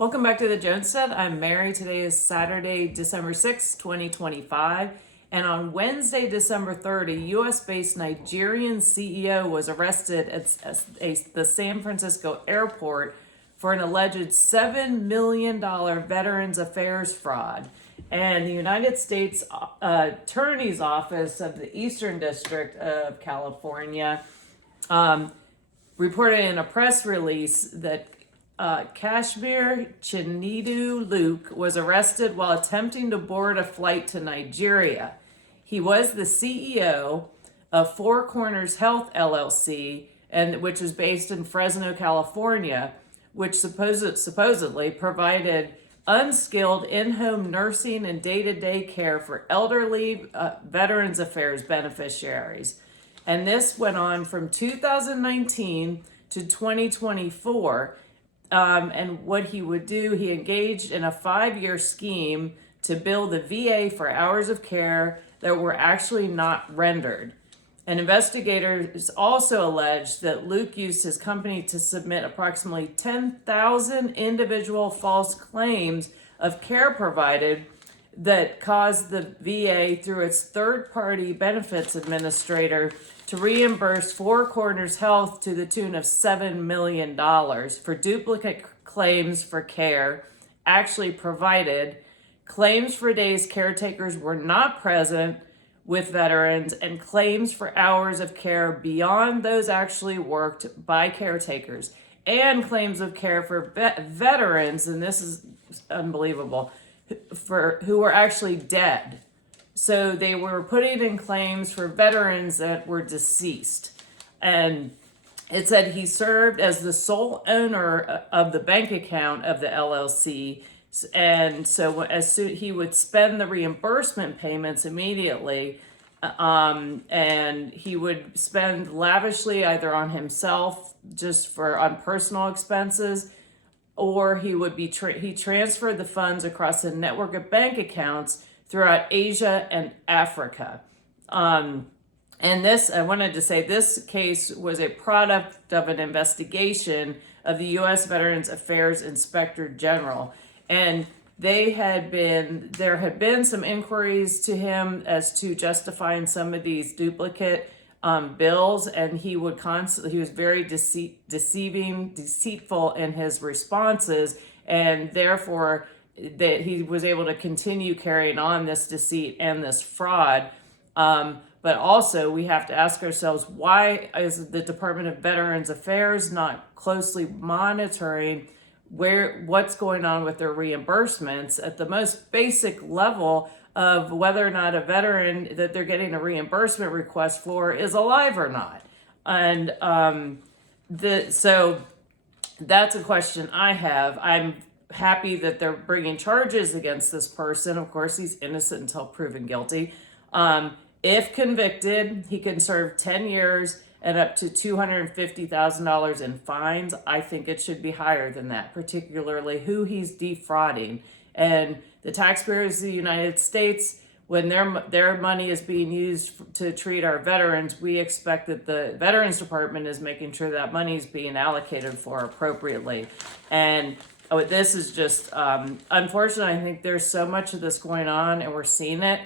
Welcome back to the Joneset. I'm Mary. Today is Saturday, December 6, 2025. And on Wednesday, December 30, US-based Nigerian CEO was arrested at the San Francisco airport for an alleged $7 million Veterans Affairs fraud. And the United States Attorney's Office of the Eastern District of California reported in a press release that Kashmir Chinedu Luke was arrested while attempting to board a flight to Nigeria. He was the CEO of Four Corners Health LLC, which is based in Fresno, California, which supposedly provided unskilled in-home nursing and day-to-day care for elderly Veterans Affairs beneficiaries. And this went on from 2019 to 2024. And what he would do, he engaged in a 5-year scheme to bill the VA for hours of care that were actually not rendered. And investigators also alleged that Luke used his company to submit approximately 10,000 individual false claims of care provided that caused the VA, through its third-party benefits administrator, to reimburse Four Corners Health to the tune of $7 million for duplicate claims for care actually provided, claims for days caretakers were not present with veterans, and claims for hours of care beyond those actually worked by caretakers, and claims of care for veterans, and this is unbelievable, for who were actually dead. So they were putting in claims for veterans that were deceased. And it said he served as the sole owner of the bank account of the LLC. And so as soon he would spend the reimbursement payments immediately, and he would spend lavishly either on himself, just on personal expenses, or he would be he transferred the funds across a network of bank accounts throughout Asia and Africa. And this, I wanted to say, this case was a product of an investigation of the U.S. Veterans Affairs Inspector General. And there had been some inquiries to him as to justifying some of these duplicate bills, and he was very deceitful in his responses, and therefore that he was able to continue carrying on this deceit and this fraud. But also we have to ask ourselves, why is the Department of Veterans Affairs not closely monitoring what's going on with their reimbursements at the most basic level of whether or not a veteran that they're getting a reimbursement request for is alive or not? And so that's a question I have. I'm happy that they're bringing charges against this person. Of course, he's innocent until proven guilty. If convicted, he can serve 10 years and up to $250,000 in fines. I think it should be higher than that, particularly who he's defrauding. And the taxpayers of the United States, when their money is being used to treat our veterans, we expect that the Veterans Department is making sure that money is being allocated for appropriately. And this is just, unfortunately, I think there's so much of this going on, and we're seeing it.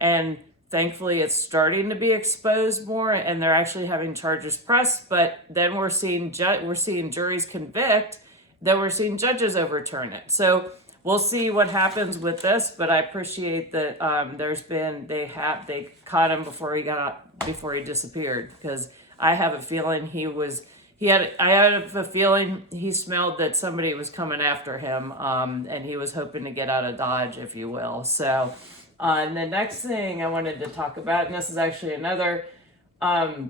And thankfully, it's starting to be exposed more, and they're actually having charges pressed. But then we're seeing juries convict, then we're seeing judges overturn it. So we'll see what happens with this. But I appreciate that they caught him before he disappeared, because I have a feeling I had a feeling he smelled that somebody was coming after him, and he was hoping to get out of Dodge, if you will. So, and the next thing I wanted to talk about, and this is actually another, I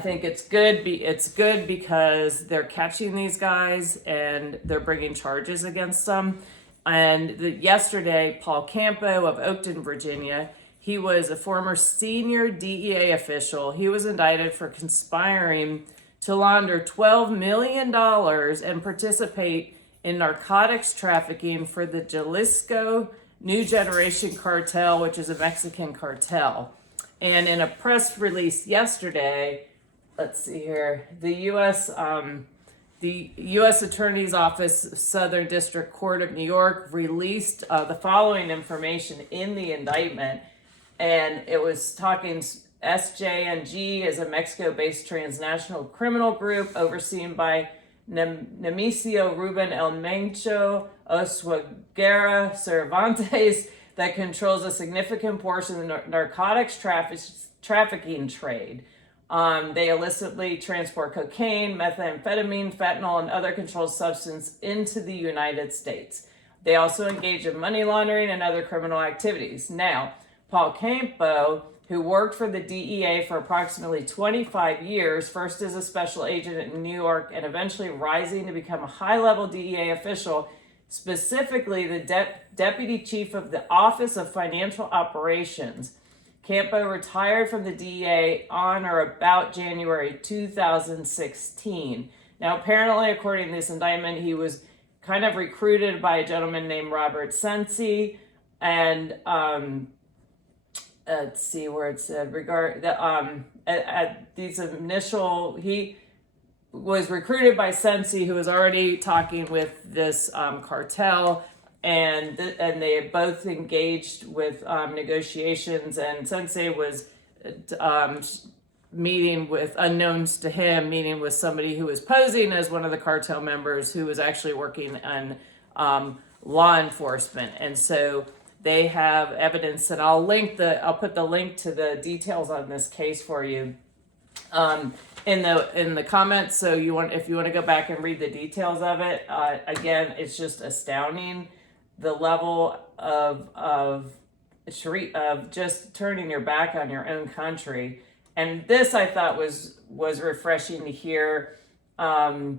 think it's good because they're catching these guys and they're bringing charges against them. And yesterday, Paul Campo of Oakton, Virginia, he was a former senior DEA official. He was indicted for conspiring to launder $12 million and participate in narcotics trafficking for the Jalisco New Generation Cartel, which is a Mexican cartel. And in a press release yesterday, let's see here, the U.S. The U.S. Attorney's Office, Southern District Court of New York, released the following information in the indictment, and it was talking. SJNG is a Mexico-based transnational criminal group overseen by Nemesio Ruben El Mencho Oswagera Cervantes that controls a significant portion of the narcotics trafficking trade. They illicitly transport cocaine, methamphetamine, fentanyl, and other controlled substance into the United States. They also engage in money laundering and other criminal activities. Now, Paul Campo, who worked for the DEA for approximately 25 years, first as a special agent in New York and eventually rising to become a high-level DEA official, specifically the deputy chief of the Office of Financial Operations. Campo retired from the DEA on or about January 2016. Now, apparently, according to this indictment, he was kind of recruited by a gentleman named Robert Sensi, and let's see where it said at these initial, he was recruited by Sensi, who was already talking with this cartel, and they both engaged with negotiations, and Sensi was meeting with, unknowns to him, meeting with somebody who was posing as one of the cartel members who was actually working on law enforcement. And so they have evidence, and I'll put the link to the details on this case for you in the comments. So if you want to go back and read the details of it, again, it's just astounding the level of just turning your back on your own country. And this I thought was refreshing to hear. The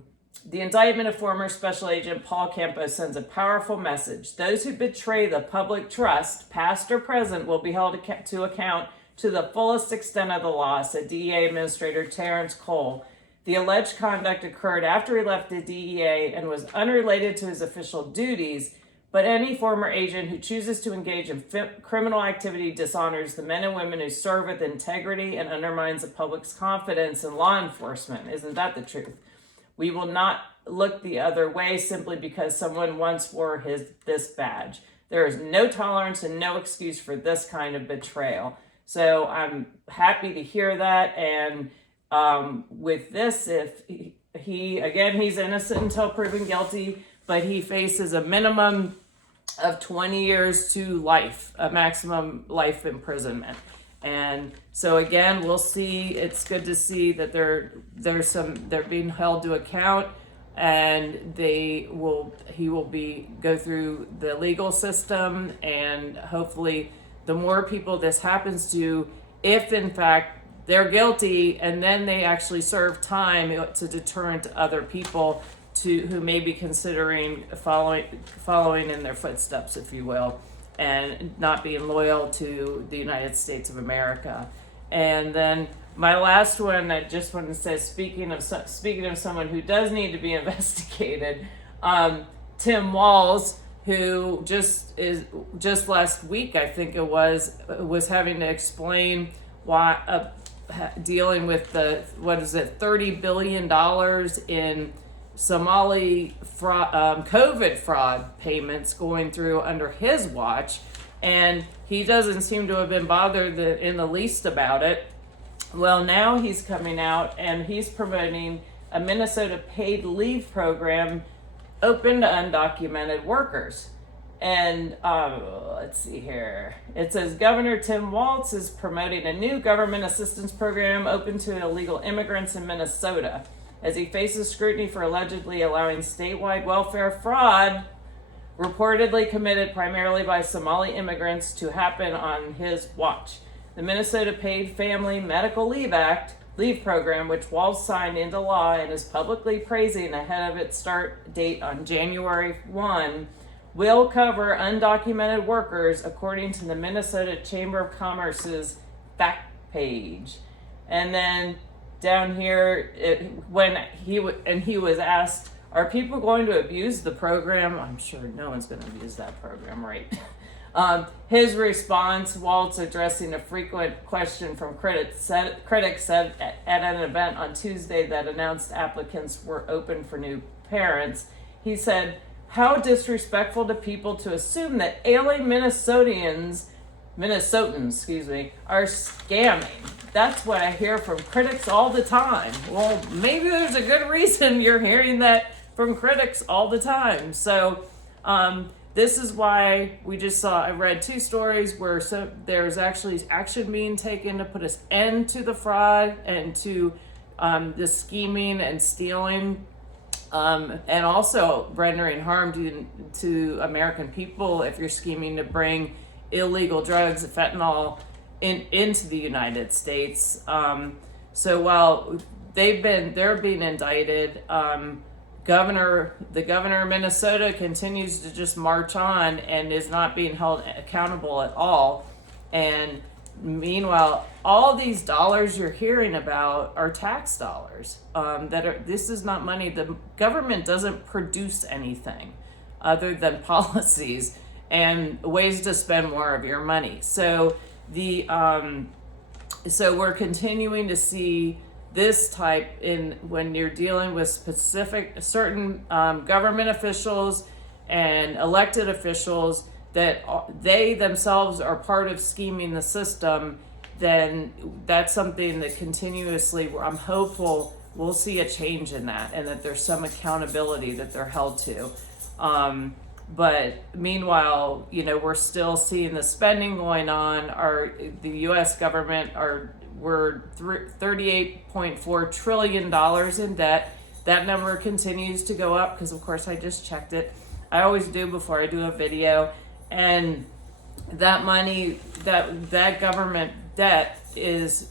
indictment of former Special Agent Paul Campo sends a powerful message. Those who betray the public trust, past or present, will be held to account to the fullest extent of the law, said DEA Administrator Terrence Cole. The alleged conduct occurred after he left the DEA and was unrelated to his official duties, but any former agent who chooses to engage in criminal activity dishonors the men and women who serve with integrity and undermines the public's confidence in law enforcement. Isn't that the truth? We will not look the other way simply because someone once wore this badge. There is no tolerance and no excuse for this kind of betrayal. So I'm happy to hear that. And with this, if he's innocent until proven guilty, but he faces a minimum of 20 years to life, a maximum life imprisonment. And so again, we'll see. It's good to see that they're being held to account, and he will go through the legal system, and hopefully the more people this happens to, if in fact they're guilty and then they actually serve time, it's a deterrent to other people who may be considering following in their footsteps, if you will, and not being loyal to the United States of America. And then my last one, I just want to say, speaking of someone who does need to be investigated, Tim Waltz, who just last week, I think it was having to explain why dealing with $30 billion in Somali fraud, COVID fraud payments going through under his watch, and he doesn't seem to have been bothered in the least about it. Well, now he's coming out and he's promoting a Minnesota paid leave program open to undocumented workers. And let's see here. It says Governor Tim Waltz is promoting a new government assistance program open to illegal immigrants in Minnesota, as he faces scrutiny for allegedly allowing statewide welfare fraud reportedly committed primarily by Somali immigrants to happen on his watch. The Minnesota Paid Family Medical Leave Program, which Waltz signed into law and is publicly praising ahead of its start date on January 1, will cover undocumented workers, according to the Minnesota Chamber of Commerce's fact page. And then down here, he was asked, are people going to abuse the program? I'm sure no one's going to abuse that program, right? His response, Waltz addressing a frequent question from critics, said at an event on Tuesday that announced applicants were open for new parents. He said, "How disrespectful to people to assume that alien Minnesotans, are scamming. That's what I hear from critics all the time." Well, maybe there's a good reason you're hearing that from critics all the time. So, this is why I read 2 stories where there's actually action being taken to put an end to the fraud and to the scheming and stealing, and also rendering harm to American people if you're scheming to bring illegal drugs, fentanyl, into the United States. So while they're being indicted, the governor of Minnesota continues to just march on and is not being held accountable at all. And meanwhile, all these dollars you're hearing about are tax dollars. This is not money. The government doesn't produce anything other than policies and ways to spend more of your money. So so we're continuing to see this type when you're dealing with certain government officials and elected officials that they themselves are part of scheming the system. Then that's something that continuously, I'm hopeful we'll see a change in that, and that there's some accountability that they're held to. But meanwhile, we're still seeing the spending going on. The U.S. government we're $38.4 trillion in debt. That number continues to go up because, of course, I just checked it. I always do before I do a video. And that money, that government debt is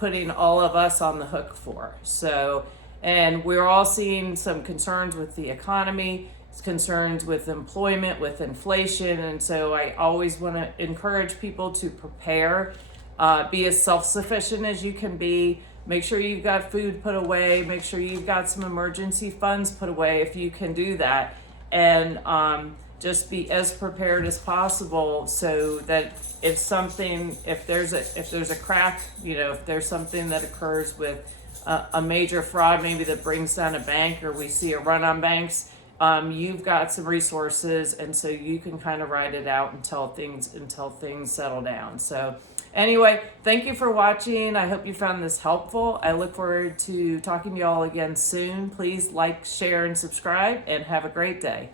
putting all of us on the hook for. So, and we're all seeing some concerns with the economy, concerns with employment, with inflation. And so I always want to encourage people to prepare. Be as self-sufficient as you can be. Make sure you've got food put away. Make sure you've got some emergency funds put away if you can do that. And just be as prepared as possible so that if there's a crack, if there's something that occurs with a major fraud, maybe that brings down a bank, or we see a run on banks, you've got some resources, and so you can kind of ride it out until things settle down. So anyway, thank you for watching. I hope you found this helpful. I look forward to talking to you all again soon. Please like, share, and subscribe, and have a great day.